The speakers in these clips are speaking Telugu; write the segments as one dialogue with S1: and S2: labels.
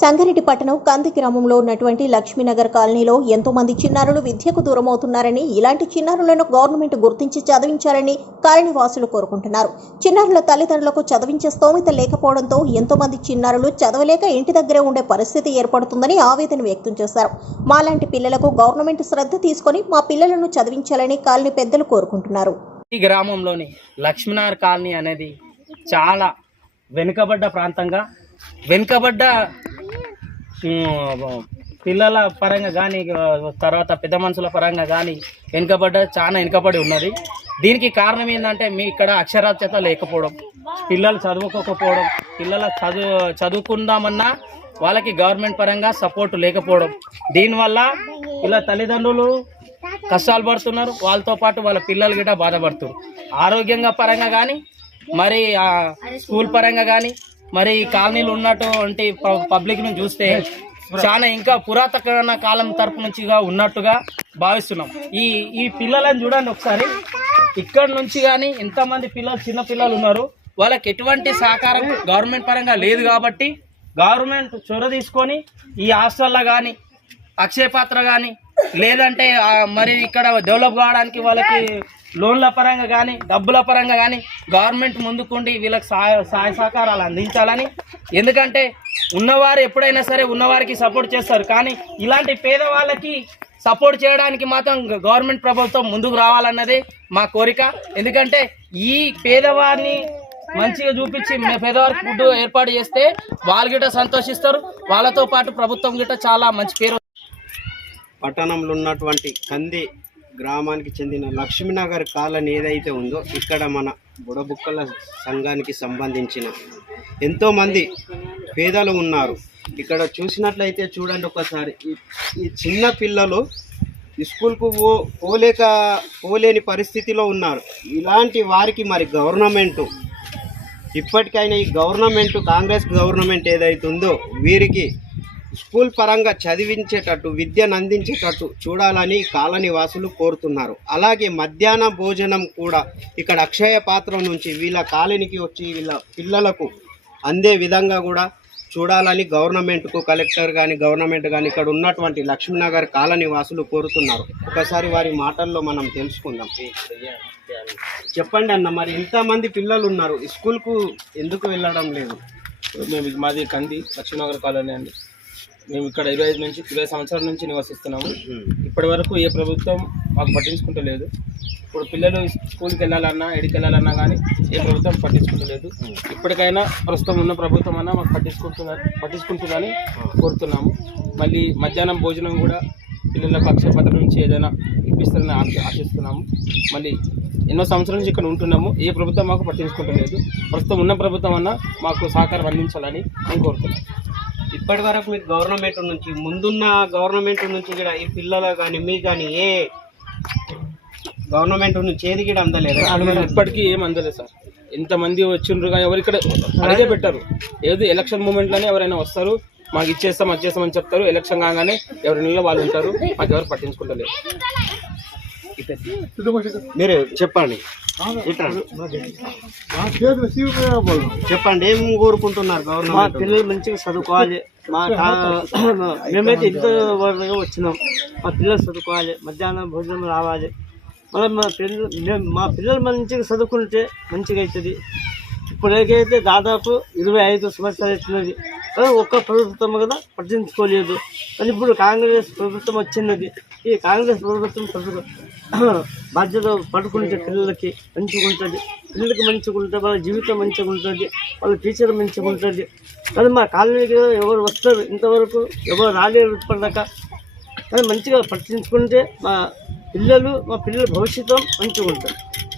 S1: సంగారెడ్డి పట్టణం కంది గ్రామంలో ఉన్నటువంటి లక్ష్మీనగర్ కాలనీలో ఎంతో మంది చిన్నారులు విద్యకు దూరమవుతున్నారని ఇలాంటి చిన్నారులను గవర్నమెంట్ గుర్తించి చదివించాలని కాలనీ వాసులు కోరుకుంటున్నారు. చిన్నారుల తల్లిదండ్రులకు చదివించే స్తోమత లేకపోవడంతో ఎంతో మంది చిన్నారులు చదవలేక ఇంటి దగ్గరే ఉండే పరిస్థితి ఏర్పడుతుందని ఆవేదన వ్యక్తం చేశారు. మాలాంటి పిల్లలకు గవర్నమెంట్ శ్రద్ధ తీసుకొని మా పిల్లలను చదివించాలని కాలనీ పెద్దలు కోరుకుంటున్నారు.
S2: ఈ గ్రామంలోని లక్ష్మీనగర్ కాలనీ అనేది చాలా వెనుకబడ్డ ప్రాంతంగా వెనుకబడ్డ పిల్లల పరంగా కానీ తర్వాత పెద్ద మనుషుల పరంగా కానీ వెనుకబడ్డ చాలా వెనుకబడి ఉన్నది. దీనికి కారణం ఏంటంటే మీ ఇక్కడ అక్షరాస్యత లేకపోవడం పిల్లలు చదువుకోకపోవడం పిల్లల చదువు చదువుకుందామన్నా వాళ్ళకి గవర్నమెంట్ పరంగా సపోర్ట్ లేకపోవడం. దీనివల్ల ఇలా తల్లిదండ్రులు కష్టాలు పడుతున్నారు. వాళ్ళతో పాటు వాళ్ళ పిల్లలు గిట్ట బాధపడుతున్నారు. ఆరోగ్యంగా పరంగా కానీ మరి స్కూల్ పరంగా కానీ మరి ఈ కాలనీలు ఉన్నటువంటి పబ్లిక్ను చూస్తే చాలా ఇంకా పురాతన కాలం తరపు నుంచిగా ఉన్నట్టుగా భావిస్తున్నాం. ఈ ఈ పిల్లలను చూడండి ఒకసారి. ఇక్కడ నుంచి కానీ ఎంతమంది పిల్లలు చిన్న పిల్లలు ఉన్నారు. వాళ్ళకి ఎటువంటి సహకారం గవర్నమెంట్ పరంగా లేదు కాబట్టి గవర్నమెంట్ చొర తీసుకొని ఈ హాస్టల్లో కానీ అక్షయపాత్ర కానీ లేదంటే మరి ఇక్కడ డెవలప్ కావడానికి వాళ్ళకి లోన్ల పరంగా కానీ డబ్బుల పరంగా కానీ గవర్నమెంట్ ముందుకుండి వీళ్ళకి సహాయ సహాయ సహకారాలు అందించాలని. ఎందుకంటే ఉన్నవారు ఎప్పుడైనా సరే ఉన్నవారికి సపోర్ట్ చేస్తారు. కానీ ఇలాంటి పేదవాళ్ళకి సపోర్ట్ చేయడానికి మాత్రం గవర్నమెంట్ ప్రభుత్వం ముందుకు రావాలన్నదే మా కోరిక. ఎందుకంటే ఈ పేదవారిని మంచిగా చూపించి పేదవారికి ఫుడ్ ఏర్పాటు చేస్తే వాళ్ళు గిట్ట సంతోషిస్తారు. వాళ్ళతో పాటు ప్రభుత్వం గిట్ట చాలా మంచి పేరు
S3: పట్టణంలో ఉన్నటువంటి కంది గ్రామానికి చెందిన లక్ష్మీనగర్ కాలనీ ఏదైతే ఉందో ఇక్కడ మన బుడబుక్కల సంఘానికి సంబంధించిన ఎంతోమంది పేదలు ఉన్నారు. ఇక్కడ చూసినట్లయితే చూడండి ఒకసారి ఈ- చిన్న పిల్లలు స్కూల్కు పో పోలేక పోలేని పరిస్థితిలో ఉన్నారు. ఇలాంటి వారికి మరి గవర్నమెంటు ఇప్పటికైనా ఈ గవర్నమెంట్ కాంగ్రెస్ గవర్నమెంట్ ఏదైతుందో వీరికి స్కూల్ పరంగా చదివించేటట్టు విద్యను అందించేటట్టు చూడాలని కాలనీ వాసులు కోరుతున్నారు. అలాగే మధ్యాహ్న భోజనం కూడా ఇక్కడ అక్షయ పాత్ర నుంచి వీళ్ళ కాలనీకి వచ్చి వీళ్ళ పిల్లలకు అందే విధంగా కూడా చూడాలని గవర్నమెంట్కు కలెక్టర్ కానీ గవర్నమెంట్ కానీ ఇక్కడ ఉన్నటువంటి లక్ష్మీనగర్ కాలనీ వాసులు కోరుతున్నారు. ఒకసారి వారి మాటల్లో మనం తెలుసుకుందాం. చెప్పండి అన్న మరి ఇంతమంది పిల్లలు ఉన్నారు స్కూల్కు ఎందుకు వెళ్ళడం లేదు?
S4: మేము మాది కంది లక్ష్మీనగర్ కాలనీ అండి. మేము ఇక్కడ ఇరవై ఐదు నుంచి ఇరవై సంవత్సరాల నుంచి నివసిస్తున్నాము. ఇప్పటి వరకు ఏ ప్రభుత్వం మాకు పట్టించుకుంటలేదు. ఇప్పుడు పిల్లలు స్కూల్కి వెళ్ళాలన్నా ఎడికి వెళ్ళాలన్నా కానీ ఏ ప్రభుత్వం పట్టించుకుంటలేదు. ఇప్పటికైనా ప్రస్తుతం ఉన్న ప్రభుత్వం అన్నా మాకు పట్టించుకుంటున్నారు పట్టించుకుంటుందని కోరుతున్నాము. మళ్ళీ మధ్యాహ్నం భోజనం కూడా పిల్లలకు అక్షయపత్ర నుంచి ఏదైనా ఇప్పిస్తారని ఆశ- ఆశిస్తున్నాము. మళ్ళీ ఎన్నో సంవత్సరాల నుంచి ఇక్కడ ఉంటున్నాము. ఏ ప్రభుత్వం మాకు పట్టించుకుంటలేదు. ప్రస్తుతం ఉన్న ప్రభుత్వం అన్నా మాకు సహకారం అందించాలని నేను కోరుతున్నాను.
S3: ఇప్పటి వరకు మీకు గవర్నమెంట్ నుంచి ముందున్న గవర్నమెంట్ నుంచి కూడా ఈ పిల్లలు కానీ మీకు కానీ ఏ గవర్నమెంట్ నుంచి ఏది కూడా అందలేదు?
S4: ఇప్పటికీ ఏం అందలేదు సార్. ఎంతమంది వచ్చిండ్రు కానీ ఎవరు ఇక్కడ అడిగే పెట్టారు. ఏది ఎలక్షన్ మూమెంట్లోనే ఎవరైనా వస్తారు మాకు ఇచ్చేస్తాం అది చేస్తామని చెప్తారు. ఎలక్షన్ కాగానే ఎవరి నెలలో వాళ్ళు ఉంటారు మాకు ఎవరు పట్టించుకుంటలేరు
S3: మీరు చెప్పండి. చెప్పండి ఏం కోరుకుంటున్నారు
S5: మా పిల్లలు మంచిగా చదువుకోవాలి. మా మేమైతే ఇంత వరకు వచ్చినాం. మా పిల్లలు చదువుకోవాలి మధ్యాహ్నం భోజనం రావాలి. మళ్ళీ మా పిల్లలు మేము మా పిల్లలు మంచిగా చదువుకుంటే మంచిగా అవుతుంది ఇప్పటికైతే దాదాపు ఇరవై ఐదు సంవత్సరాలు అవుతున్నది. కానీ ఒక్క ప్రభుత్వం కదా పట్టించుకోలేదు. కానీ ఇప్పుడు కాంగ్రెస్ ప్రభుత్వం వచ్చినది ఈ కాంగ్రెస్ ప్రభుత్వం ప్రభుత్వం బాధ్యత పడుకుంటే పిల్లలకి మంచిగా ఉంటుంది. పిల్లలకి మంచిగా ఉంటుంది వాళ్ళ జీవితం మంచిగా ఉంటుంది వాళ్ళ టీచర్ మంచిగా ఉంటుంది. కానీ మా కాలనీకి ఎవరు వస్తారు ఇంతవరకు ఎవరు రాలేరు ఇప్పటిదాకా. కానీ మంచిగా పట్టించుకుంటే మా పిల్లలు మా పిల్లల భవిష్యత్తు మంచిగా ఉంటుంది.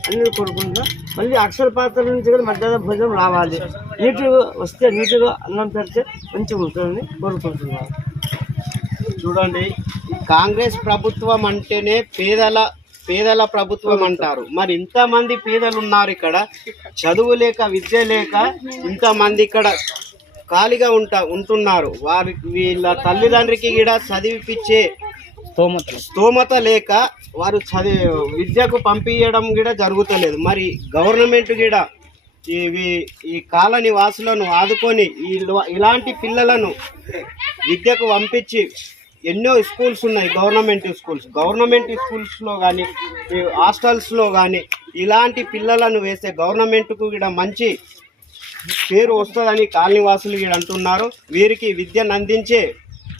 S5: అన్ని కోరుకుంటున్నా. మళ్ళీ అక్షర పాత్ర నుంచి కూడా మధ్యాహ్నం భోజనం రావాలి. నీట్గా వస్తే నీట్గా అన్నం పెడితే మంచిగా ఉంటుందని కోరుకుంటున్నాను.
S3: చూడండి కాంగ్రెస్ ప్రభుత్వం అంటేనే పేదల పేదల ప్రభుత్వం అంటారు. మరి ఇంతమంది పేదలు ఉన్నారు ఇక్కడ చదువు లేక విద్య లేక ఇంతమంది ఇక్కడ ఖాళీగా ఉంటా ఉంటున్నారు. వారి వీళ్ళ తల్లిదండ్రికి కూడా చదివిపించే
S2: స్తోమతలు
S3: స్తోమత లేక వారు చదివి విద్యకు పంపించడం కూడా జరుగుతలేదు. మరి గవర్నమెంట్ కూడా ఇవి ఈ కాలనీ వాసులను ఆదుకొని ఇలాంటి పిల్లలను విద్యకు పంపించి ఎన్నో స్కూల్స్ ఉన్నాయి గవర్నమెంట్ స్కూల్స్ గవర్నమెంట్ స్కూల్స్లో కానీ హాస్టల్స్లో కానీ ఇలాంటి పిల్లలను వేస్తే గవర్నమెంట్కు కూడా మంచి పేరు వస్తుందని కాలనీవాసులు వాసులు అంటున్నారు. వీరికి విద్యను అందించే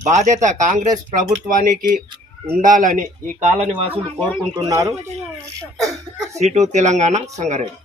S3: బాధ్యత కాంగ్రెస్ ప్రభుత్వానికి ఉండాలని ఈ కాలనీవాసులు కోరుకుంటున్నారు. సిటు తెలంగాణ సంగారెడ్డి.